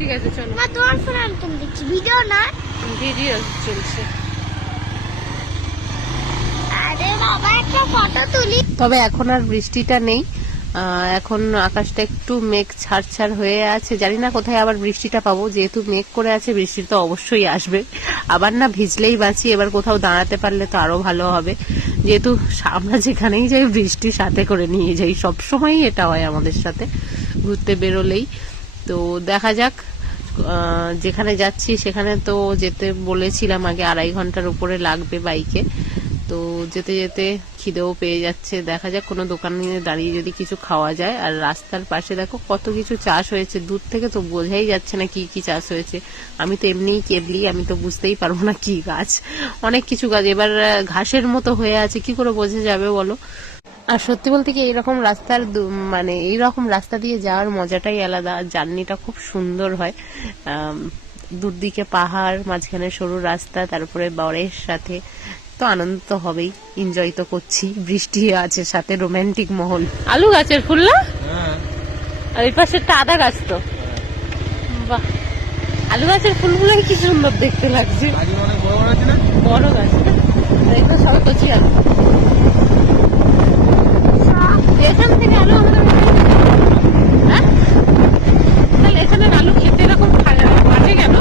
ঠিক আছে চলো। মা তোমার ফোন আমি কেন দেখছি? ভিডিও না, ভিডিও চলছে। আরে বাবা একটা ফটো তুলি। তবে এখন আর বৃষ্টিটা নেই, এখন আকাশটা একটু মেঘ ছাড় হয়ে আছে। জানি না কোথায় আবার বৃষ্টিটা পাবো, যেহেতু মেঘ করে আছে বৃষ্টি তো অবশ্যই আসবে। আবার না ভিজলেই বাঁচি, এবার কোথাও দাঁড়াতে পারলে তো আরো ভালো হবে, যেহেতু আমরা যেখানেই যাই বৃষ্টি সাথে করে নিয়ে যাই, সব সময়ই এটা হয় আমাদের সাথে ঘুরতে বেরোলেই। তো দেখা যাক, যেখানে যাচ্ছি সেখানে তো যেতে বলেছিলাম আগে 2.5 ঘন্টার উপরে লাগবে বাইকে। তো যেতে যেতে খিদেও পেয়ে যাচ্ছে, দেখা যাক কোনো দোকানে দাঁড়িয়ে যদি কিছু খাওয়া যায়। আর রাস্তার পাশে দেখো কত কিছু চাষ হয়েছে, দূর থেকে তো বোঝাই যাচ্ছে না কি কি চাষ হয়েছে। আমি তো এমনিই কেবলি, আমি তো বুঝতেই পারবো না কি গাছ, অনেক কিছু গাছ এবার ঘাসের মতো হয়ে আছে, কি করে বোঝা যাবে বলো। আর সত্যি বলতে কি এইরকম রাস্তার মানে এইরকম রাস্তা দিয়ে যাওয়ার মজাটাই আলাদা, জার্নিটা খুব সুন্দর হয়। দুদিকে পাহাড়, মাঝখানে সরু রাস্তা, তারপরে বরের সাথে, তো আনন্দ তো হবেই, এনজয় তো করছি, বৃষ্টি আছে সাথে, রোমান্টিক মহল। আলু গাছের ফুল না, আর এই পাশে একটা আদা গাছ তো, বাহ, আলু গাছের ফুলগুলো কি সুন্দর দেখতে লাগছে, বড় গাছ না, আর এগুলো সব কচি আলু। এখান থেকে আলু আমাদের, হ্যাঁ তাহলে এখানে আলু খেতে এরকম কাটে কেন?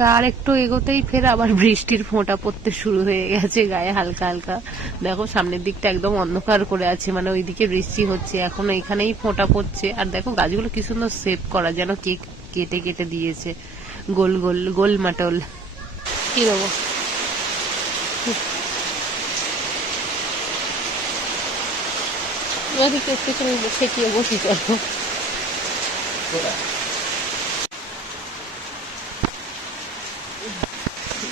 তার একটু এগোতেই ফের আবার বৃষ্টির ফোঁটা পড়তে শুরু হয়ে গেছে গায়ে হালকা হালকা। দেখো সামনের দিকটা একদম অন্ধকার করে আছে, মানে ওইদিকে বৃষ্টি হচ্ছে, এখন এখানেই ফোঁটা পড়ছে। আর দেখো গাছগুলো কি সুন্দর সেভ করা, যেন কেক কেটে কেটে দিয়েছে, গোল গোল গোল মাটল। কি দেবো, ওদিকে পেছনে ঠেকিয়ে বসি চলো।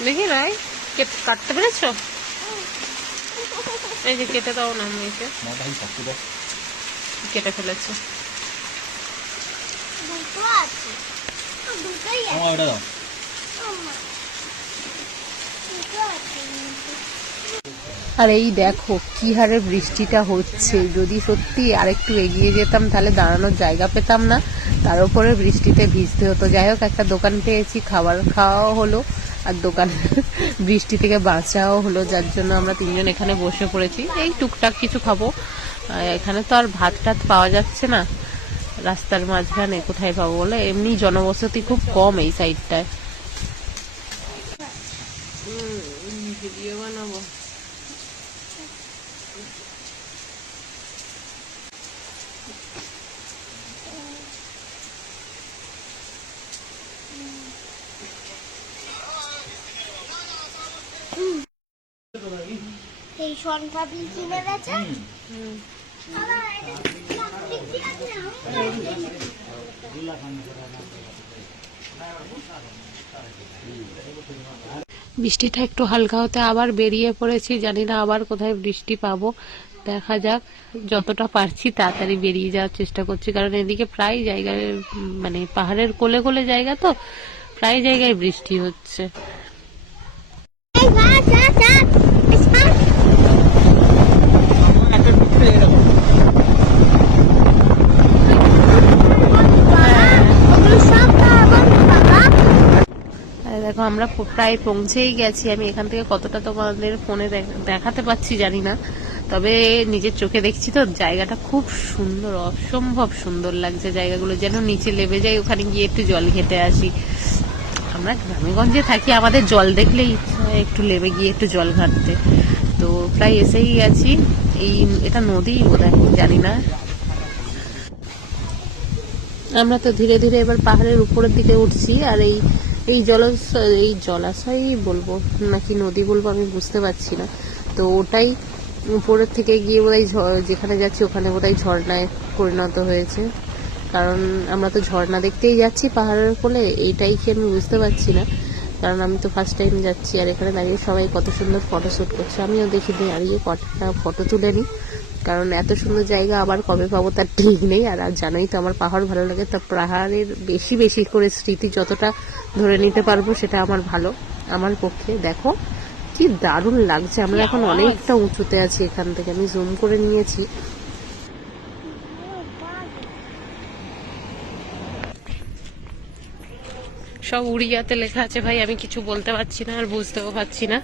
দেখি নাই কাটতে পেরেছো? এই যে কেটে দাও না, মেয়েকে কেটে ফেলেছে। দুটো আছে, দুটোই আছে। দুটো আছে। আর এই দেখো কি হারে বৃষ্টিটা হচ্ছে, যদি সত্যি আরেকটু এগিয়ে যেতাম তাহলে দাঁড়ানোর জায়গা পেতাম না, তার উপরে বৃষ্টিতে ভিজতে হতো। যাই হোক একটা দোকান পেয়েছি, খাবার খাওয়াও হলো, আর দোকান বৃষ্টি থেকে বাঁচাও হলো, যার জন্য আমরা 3 জন এখানে বসে পড়েছি, এই টুকটাক কিছু খাবো। এখানে তো আর ভাত টাত পাওয়া যাচ্ছে না, রাস্তার মাঝখানে কোথায় পাবো বলে, এমনি জনবসতি খুব কম এই সাইডটায়। ভিডিও বানাবো। এই শনপাপড়ি কিনে গেছে। বৃষ্টিটা একটু হালকা হতে আবার বেরিয়ে পড়েছি, জানি না আবার কোথায় বৃষ্টি পাবো, দেখা যাক। যতটা পারছি তাড়াতাড়ি বেরিয়ে যাওয়ার চেষ্টা করছি, কারণ এদিকে প্রায় জায়গায় মানে পাহাড়ের কোলে কোলে জায়গা তো, প্রায় জায়গায় বৃষ্টি হচ্ছে। দেখো আমরা প্রায় পৌঁছেই গেছি, আমি এখান থেকে কতটা তোমাদের ফোনে দেখাতে পাচ্ছি জানি না, তবে নিজের চোখে দেখছি তো জায়গাটা খুব সুন্দর, অসম্ভব সুন্দর লাগছে জায়গাগুলো, যেন নিচে নেমে যাই, ওখানে গিয়ে একটু জল খেতে আসি। আমরা গ্রামেগঞ্জে থাকি, আমাদের জল দেখলেই ইচ্ছা হয় একটু নেমে গিয়ে একটু জল ঘাটতে। তো প্রায় এসেই গেছি, এটা নদী বোধহয়, জানি না। আমরা তো ধীরে ধীরে এবার পাহাড়ের উপরের দিকে উঠছি, আর এই জলাশয়ই বলবো নাকি নদী বলবো আমি বুঝতে পারছি না। তো ওটাই উপরের থেকে গিয়ে বোধহয় যেখানে যাচ্ছি ওখানে বোধহয় ঝর্ণায় পরিণত হয়েছে, কারণ আমরা তো ঝর্ণা দেখতেই যাচ্ছি পাহাড়ের কোলে, এইটাই কি আমি বুঝতে পারছি না, কারণ আমি তো ফার্স্ট টাইম যাচ্ছি। আর এখানে দাঁড়িয়ে সবাই কত সুন্দর ফটোশ্যুট করছে, আমিও দেখি দাঁড়িয়ে কতটা ফটো তুলে নিই, কারণ এত সুন্দর জায়গা আবার কবে পাবো তার ঠিক নেই। আর জানোই তো আমার পাহাড় ভালো লাগে, তা পাহাড়ের বেশি বেশি করে স্মৃতি যতটা ধরে নিতে পারবো সেটা আমার ভালো, আমার পক্ষে। দেখো কি দারুণ লাগছে, আমরা এখন অনেকটা উঁচুতে আছি, এখান থেকে আমি জুম করে নিয়েছি। সব উড়িয়াতে লেখা আছে ভাই, আমি কিছু বলতে পারছি না আর বুঝতেও পারছি না।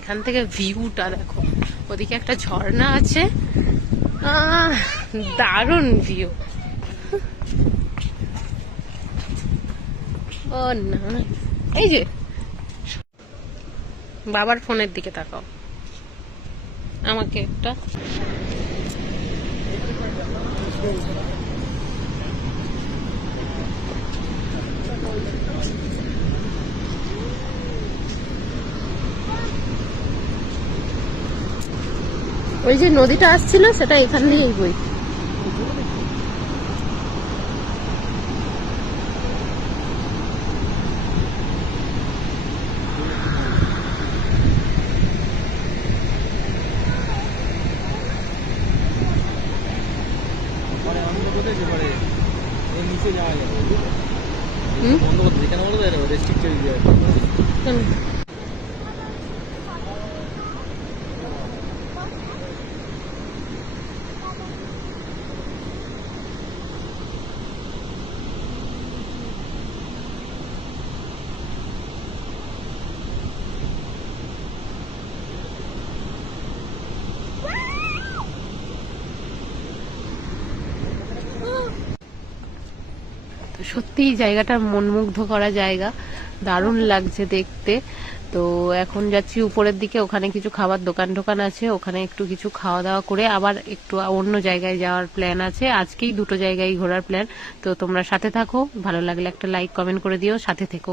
এখান থেকে ভিউটা দেখো, ওদিকে একটা ঝর্ণা আছে, দারুণ ভিউ। ও না, এই যে বাবার ফোনের দিকে তাকাও, আমাকে একটা ওই যে নদীটা আসছিল সেটা এখান দিয়েই বই। কেন? সত্যি জায়গাটা মনমুগ্ধ করা জায়গা, দারুণ লাগছে দেখতে। তো এখন যাচ্ছি উপরের দিকে, ওখানে কিছু খাবার দোকান আছে, ওখানে একটু কিছু খাওয়া দাওয়া করে আবার একটু অন্য জায়গায় যাওয়ার প্ল্যান আছে। আজকেই দুটো জায়গায় ঘোরার প্ল্যান। তো তোমরা সাথে থাকো, ভালো লাগলে একটা লাইক কমেন্ট করে দিও, সাথে থেকো।